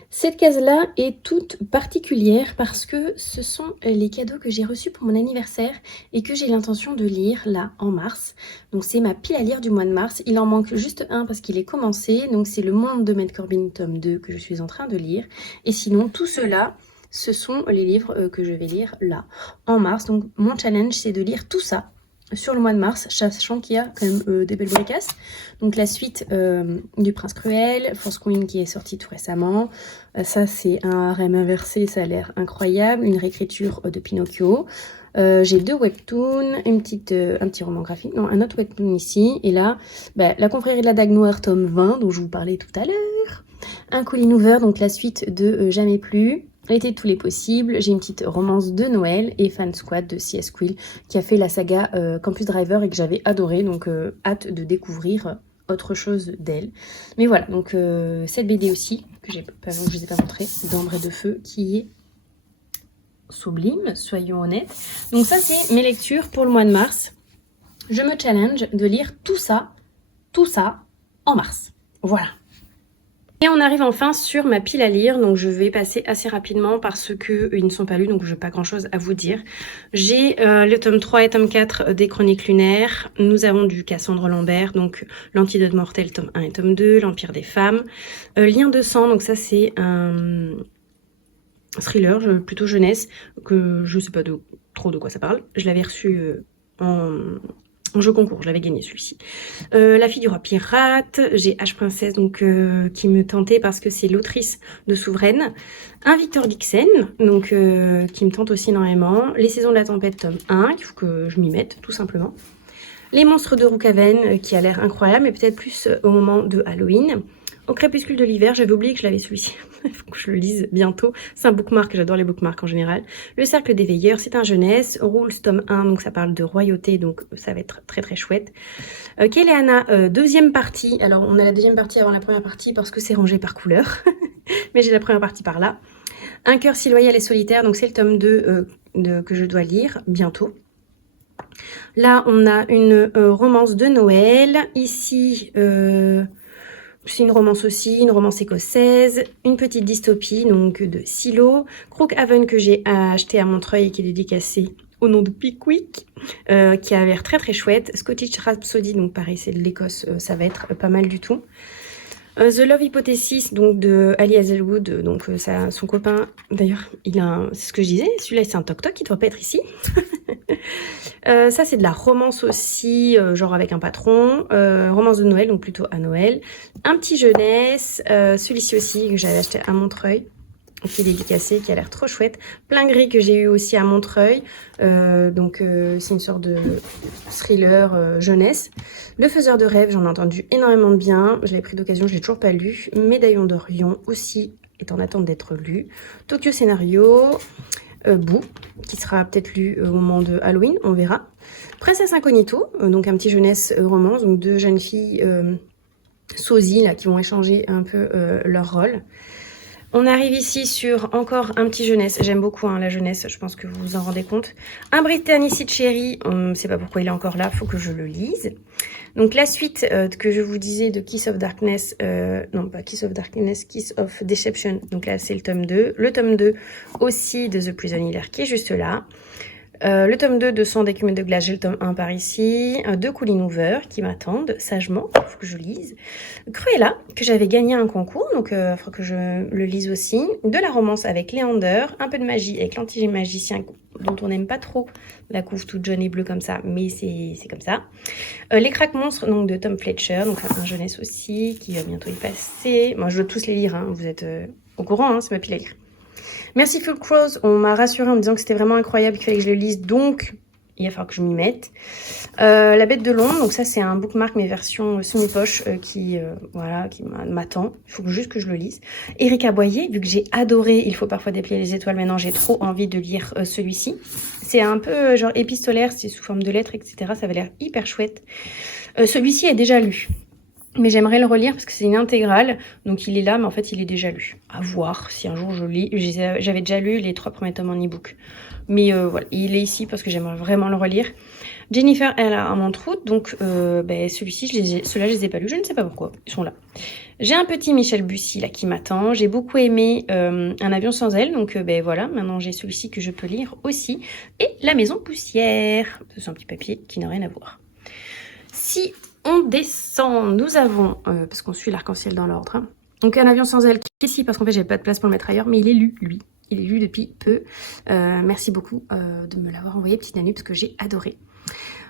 Cette case-là est toute particulière parce que ce sont les cadeaux que j'ai reçus pour mon anniversaire et que j'ai l'intention de lire là en mars. Donc c'est ma pile à lire du mois de mars. Il en manque juste un parce qu'il est commencé. Donc c'est Le Monde de Matt Corbin tome 2 que je suis en train de lire. Et sinon tout cela, ce sont les livres que je vais lire là en mars. Donc mon challenge c'est de lire tout ça sur le mois de mars, sachant qu'il y a quand même des belles bricasses. Donc la suite du Prince Cruel, Force Queen qui est sortie tout récemment. Ça c'est un harem inversé, ça a l'air incroyable. Une réécriture de Pinocchio. J'ai 2 webtoons, un petit roman graphique, non un autre webtoon ici. Et là, La Confrérie de la Dague Noire tome 20 dont je vous parlais tout à l'heure. Un Colleen Hoover, donc la suite de Jamais plus. L'été de tous les possibles, j'ai une petite romance de Noël et Fan Squad de C.S. Quill qui a fait la saga Campus Driver et que j'avais adoré, donc hâte de découvrir autre chose d'elle. Mais voilà, donc cette BD aussi, que je ne vous ai pas montré, d'Ambre et de Feu, qui est sublime, soyons honnêtes. Donc ça c'est mes lectures pour le mois de mars. Je me challenge de lire tout ça en mars. Voilà. Et on arrive enfin sur ma pile à lire, donc je vais passer assez rapidement parce que ils ne sont pas lus, donc je n'ai pas grand chose à vous dire. J'ai le tome 3 et tome 4 des Chroniques lunaires. Nous avons du Cassandre Lambert, donc L'Antidote mortel tome 1 et tome 2, L'Empire des femmes. Lien de sang, donc ça c'est un thriller, plutôt jeunesse, que je sais pas trop de quoi ça parle. Je l'avais reçu en jeu concours, je l'avais gagné celui-ci. La fille du roi pirate, j'ai H-Princesse donc qui me tentait parce que c'est l'autrice de Souveraine. Un Victor Dixon, donc qui me tente aussi énormément. Les saisons de la tempête tome 1, qu'il faut que je m'y mette tout simplement. Les monstres de Roukaven qui a l'air incroyable, mais peut-être plus au moment de Halloween. Au crépuscule de l'hiver, j'avais oublié que je l'avais celui-ci. Il faut que je le lise bientôt. C'est un bookmark, j'adore les bookmarks en général. Le cercle des veilleurs, c'est un jeunesse. Rules, tome 1, donc ça parle de royauté, donc ça va être très très chouette. Keleana, deuxième partie. Alors on a la deuxième partie avant la première partie parce que c'est rangé par couleur. Mais j'ai la première partie par là. Un cœur si loyal et solitaire, donc c'est le tome 2 que je dois lire bientôt. Là, on a une romance de Noël. Ici, c'est une romance aussi, une romance écossaise. Une petite dystopie, donc de Silo. Crookhaven que j'ai acheté à Montreuil et qui est dédicacé au nom de Pickwick, qui a l'air très très chouette. Scottish Rhapsody, donc pareil, c'est de l'Écosse, ça va être pas mal du tout. The Love Hypothesis, donc de Ali Hazelwood, donc ça, son copain, d'ailleurs, c'est ce que je disais, celui-là c'est un toc-toc, il ne doit pas être ici. Ça c'est de la romance aussi, genre avec un patron, romance de Noël, donc plutôt à Noël. Un petit jeunesse, celui-ci aussi que j'avais acheté à Montreuil, qui est dédicacé, qui a l'air trop chouette. Plein gris que j'ai eu aussi à Montreuil, donc c'est une sorte de thriller jeunesse. Le faiseur de rêves, j'en ai entendu énormément de bien, je l'ai pris d'occasion, je l'ai toujours pas lu. Médaillon d'Orion aussi est en attente d'être lu. Tokyo Scénario, Boo, qui sera peut-être lu au moment de Halloween, on verra. Princesse Incognito, donc un petit jeunesse romance, donc deux jeunes filles sosies là, qui vont échanger un peu leur rôle. On arrive ici sur encore un petit jeunesse. J'aime beaucoup la jeunesse, je pense que vous vous en rendez compte. Un Britannicide Chéri, on ne sait pas pourquoi il est encore là, il faut que je le lise. Donc la suite que je vous disais de Kiss of Darkness, non pas Kiss of Darkness, Kiss of Deception. Donc là c'est le tome 2. Le tome 2 aussi de The Prison Healer qui est juste là. Le tome 2 de Sang d'écume et de glace, j'ai le tome 1 par ici. Deux Colleen Hoover qui m'attendent sagement, il faut que je lise. Cruella, que j'avais gagné un concours, donc il faut que je le lise aussi. De la romance avec Léander, un peu de magie avec l'anti-magicien dont on n'aime pas trop la couve toute jaune et bleue comme ça, mais c'est comme ça. Les Craques Monstres, donc de Tom Fletcher, donc un jeunesse aussi, qui va bientôt y passer. Moi je dois tous les lire, hein, vous êtes au courant, hein, c'est ma pile à lire. Merciful Crows, on m'a rassuré en me disant que c'était vraiment incroyable, qu'il fallait que je le lise, donc il va falloir que je m'y mette. La Bête de Londres, donc ça c'est un bookmark, mais version semi-poche, qui m'attend. Il faut juste que je le lise. Erika Boyer, vu que j'ai adoré Il faut parfois déplier les étoiles, maintenant j'ai trop envie de lire celui-ci. C'est un peu genre épistolaire, c'est sous forme de lettres, etc. Ça avait l'air hyper chouette. Celui-ci est déjà lu. Mais j'aimerais le relire parce que c'est une intégrale, donc il est là, mais en fait il est déjà lu. À voir si un jour je lis. J'avais déjà lu les 3 premiers tomes en e-book. Mais voilà, il est ici parce que j'aimerais vraiment le relire. Jennifer, elle a un montre-route, donc celui-ci, ceux-là je les ai pas lus, je ne sais pas pourquoi, ils sont là. J'ai un petit Michel Bussy là qui m'attend, j'ai beaucoup aimé Un avion sans aile, donc voilà, maintenant j'ai celui-ci que je peux lire aussi. Et La maison poussière, c'est un petit papier qui n'a rien à voir. Si on descend, nous avons, parce qu'on suit l'arc-en-ciel dans l'ordre, hein. Donc Un avion sans aile qui est ici, parce qu'en fait j'avais pas de place pour le mettre ailleurs, mais il est lu, lui. Il est lu depuis peu. Merci beaucoup de me l'avoir envoyé, petite Nanu, parce que j'ai adoré.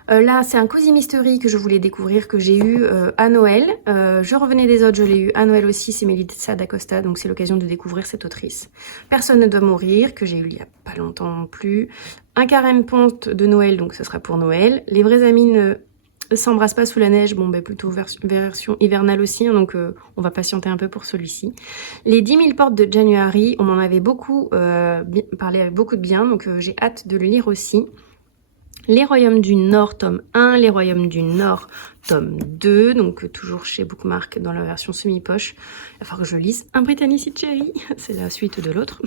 Là, c'est un Cozy Mystery que je voulais découvrir, que j'ai eu à Noël. Je revenais des autres, je l'ai eu à Noël aussi, c'est Melissa d'Acosta, donc c'est l'occasion de découvrir cette autrice. Personne ne doit mourir, que j'ai eu il y a pas longtemps non plus. Un Karen Ponte de Noël, donc ce sera pour Noël. Les vrais amis ne s'embrassent pas sous la neige, bon plutôt version hivernale aussi, hein, donc on va patienter un peu pour celui-ci. Les 10 000 portes de January, on m'en avait beaucoup parlé avec beaucoup de bien, donc j'ai hâte de le lire aussi. Les Royaumes du Nord, tome 1, Les Royaumes du Nord, tome 2, donc toujours chez Bookmark dans la version semi-poche. Il va falloir que je lise Un Britannicide Chéri, c'est la suite de l'autre.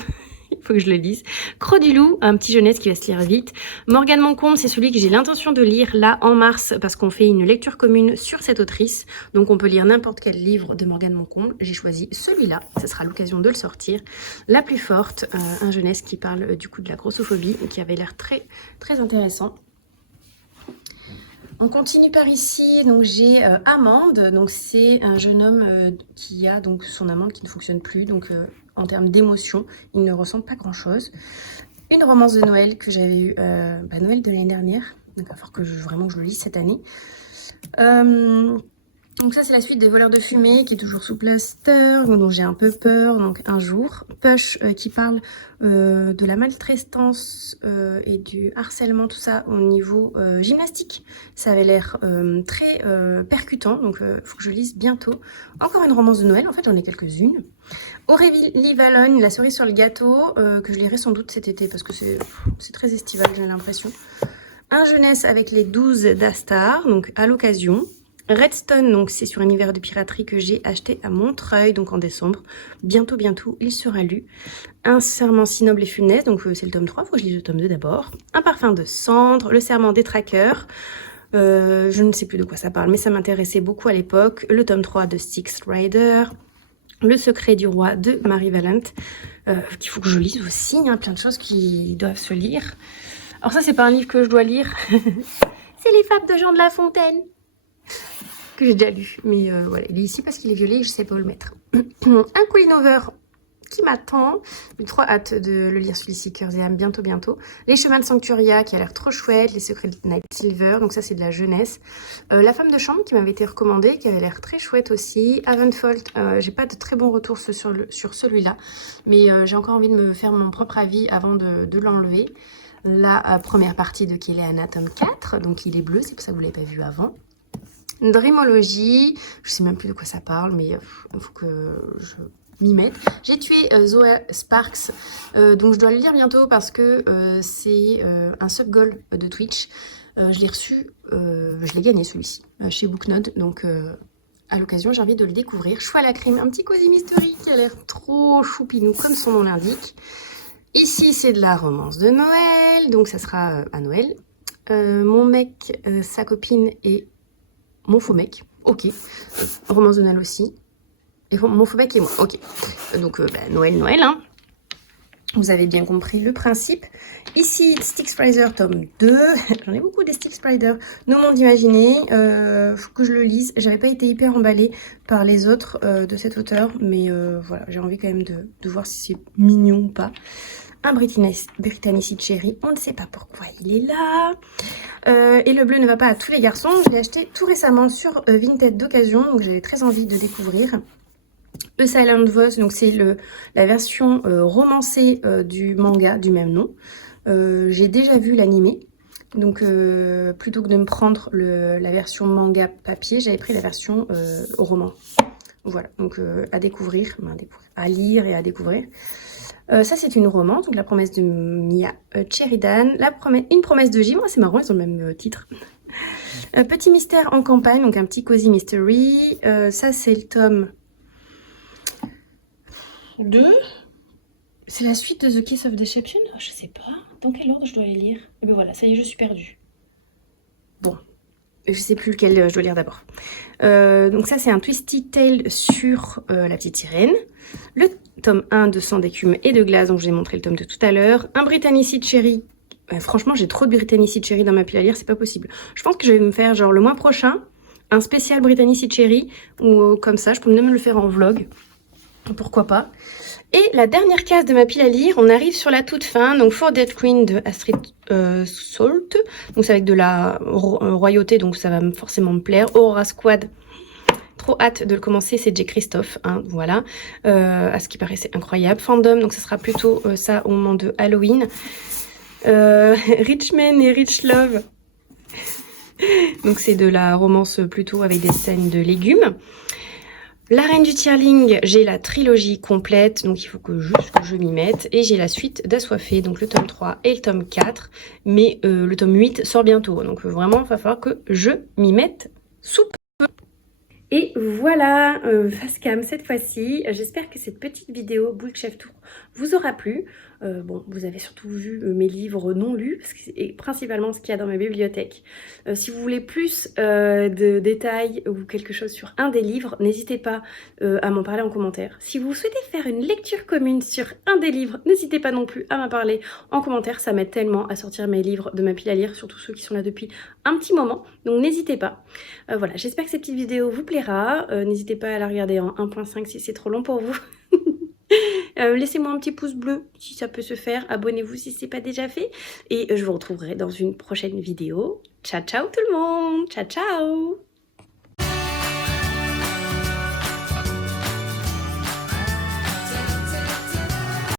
Il faut que je le lise. Croc du Loup, un petit jeunesse qui va se lire vite. Morgane Moncombe, c'est celui que j'ai l'intention de lire là en mars parce qu'on fait une lecture commune sur cette autrice. Donc on peut lire n'importe quel livre de Morgane Moncombe. J'ai choisi celui-là, ce sera l'occasion de le sortir. La plus forte, un jeunesse qui parle du coup de la grossophobie, qui avait l'air très très intéressant. On continue par ici, donc j'ai Amande, donc c'est un jeune homme qui a donc son amande qui ne fonctionne plus, donc en termes d'émotion, il ne ressent pas grand chose. Une romance de Noël que j'avais eu Noël de l'année dernière, donc il va falloir que vraiment je le lise cette année. Donc ça c'est la suite des voleurs de fumée qui est toujours sous plaster, dont j'ai un peu peur, donc un jour. Push qui parle de la maltraitance et du harcèlement, tout ça au niveau gymnastique. Ça avait l'air très percutant, donc faut que je lise bientôt. Encore une romance de Noël, en fait j'en ai quelques-unes. Aurélie Valogne, la cerise sur le gâteau, que je lirai sans doute cet été parce que c'est très estival j'ai l'impression. Un jeunesse avec les 12 d'Astar, donc à l'occasion. Redstone, donc c'est sur un univers de piraterie que j'ai acheté à Montreuil, donc en décembre. Bientôt, il sera lu. Un serment si noble et funeste, donc c'est le tome 3, faut que je lise le tome 2 d'abord. Un parfum de cendre, le serment des traqueurs. Je ne sais plus de quoi ça parle, mais ça m'intéressait beaucoup à l'époque. Le tome 3 de Styx Rider. Le secret du roi de Marie Valente, qu'il faut que je lise aussi, hein, plein de choses qui doivent se lire. Alors ça, c'est pas un livre que je dois lire. C'est les fables de Jean de La Fontaine. Que j'ai déjà lu, mais voilà, il est ici parce qu'il est violet et je sais pas où le mettre. Un Coolinover qui m'attend, j'ai trop hâte de le lire celui-ci, Cœurs et âmes, bientôt. Les chemins de Sancturia qui a l'air trop chouette, les secrets de Night Silver, donc ça c'est de la jeunesse. La femme de chambre qui m'avait été recommandée, qui avait l'air très chouette aussi. Havenfold, j'ai pas de très bons retours sur celui-là, mais j'ai encore envie de me faire mon propre avis avant de l'enlever. La première partie de Kéléana, tome 4, donc il est bleu, c'est pour ça que vous l'avez pas vu avant. Dreamology, je sais même plus de quoi ça parle, mais il faut que je m'y mette. J'ai tué Zoé Sparks, donc je dois le lire bientôt parce que c'est un sub-goal de Twitch. Je l'ai reçu, je l'ai gagné celui-ci, chez Booknode, donc à l'occasion j'ai envie de le découvrir. Choix à la crime, un petit cosy mystery qui a l'air trop choupinou comme son nom l'indique. Ici c'est de la romance de Noël, donc ça sera à Noël. Mon mec, sa copine et mon faux mec, ok. Romance de Noël aussi. Et mon faux mec et moi, ok. Donc, Noël, hein. Vous avez bien compris le principe. Ici, Styx Rider, tome 2. J'en ai beaucoup des Styx Rider. Nos mondes imaginés. Faut que je le lise. J'avais pas été hyper emballée par les autres de cet auteur. Mais voilà, j'ai envie quand même de voir si c'est mignon ou pas. Un Britannicide Cherry, on ne sait pas pourquoi il est là. Et le bleu ne va pas à tous les garçons. Je l'ai acheté tout récemment sur Vinted d'occasion, donc j'avais très envie de découvrir. A Silent Voice, donc c'est la version romancée du manga du même nom. J'ai déjà vu l'animé, donc plutôt que de me prendre la version manga papier, j'avais pris la version au roman. Voilà, donc à découvrir, à lire et à découvrir. Ça, c'est une romance, donc La promesse de Mia Sheridan. Une promesse de J, moi c'est marrant, ils ont le même titre. Petit mystère en campagne, donc un petit cozy mystery. Ça, c'est le tome 2. C'est la suite de The Kiss of Deception. Je sais pas. Dans quel ordre je dois les lire? Et ben voilà, ça y est, je suis perdue. Bon, je sais plus lequel je dois lire d'abord. Donc ça, c'est un Twisty Tale sur la petite sirène. Le tome 1 de Sang d'écume et de glace, dont je vous ai montré le tome de tout à l'heure. Un Britannicide Cherry. Franchement, j'ai trop de Britannicide Cherry dans ma pile à lire, c'est pas possible. Je pense que je vais me faire, genre, le mois prochain, un spécial Britannicide Cherry, ou comme ça, je peux même le faire en vlog. Pourquoi pas. Et la dernière case de ma pile à lire, on arrive sur la toute fin, donc For Dead Queen de Astrid Salt. Donc c'est avec de la royauté, donc ça va forcément me plaire. Aurora Squad. Trop hâte de le commencer, c'est J. Christophe, hein, voilà. À ce qui paraît, c'est incroyable. Fandom, donc ça sera plutôt ça au moment de Halloween. Rich Men et Rich Love. Donc c'est de la romance plutôt avec des scènes de légumes. La Reine du Tierling, j'ai la trilogie complète, donc il faut juste que je m'y mette. Et j'ai la suite d'Assoiffé, donc le tome 3 et le tome 4. Mais le tome 8 sort bientôt, donc vraiment, il va falloir que je m'y mette sous peu. Et voilà, face cam cette fois-ci. J'espère que cette petite vidéo Book Chef Tour vous aura plu. Bon, vous avez surtout vu mes livres non lus, parce que c'est principalement ce qu'il y a dans ma bibliothèque. Si vous voulez plus de détails ou quelque chose sur un des livres, n'hésitez pas à m'en parler en commentaire. Si vous souhaitez faire une lecture commune sur un des livres, n'hésitez pas non plus à m'en parler en commentaire. Ça m'aide tellement à sortir mes livres de ma pile à lire, surtout ceux qui sont là depuis un petit moment. Donc n'hésitez pas. Voilà, j'espère que cette petite vidéo vous plaira. N'hésitez pas à la regarder en 1.5 si c'est trop long pour vous. Laissez-moi un petit pouce bleu si ça peut se faire. Abonnez-vous si ce n'est pas déjà fait. Et je vous retrouverai dans une prochaine vidéo. Ciao, ciao tout le monde. Ciao, ciao.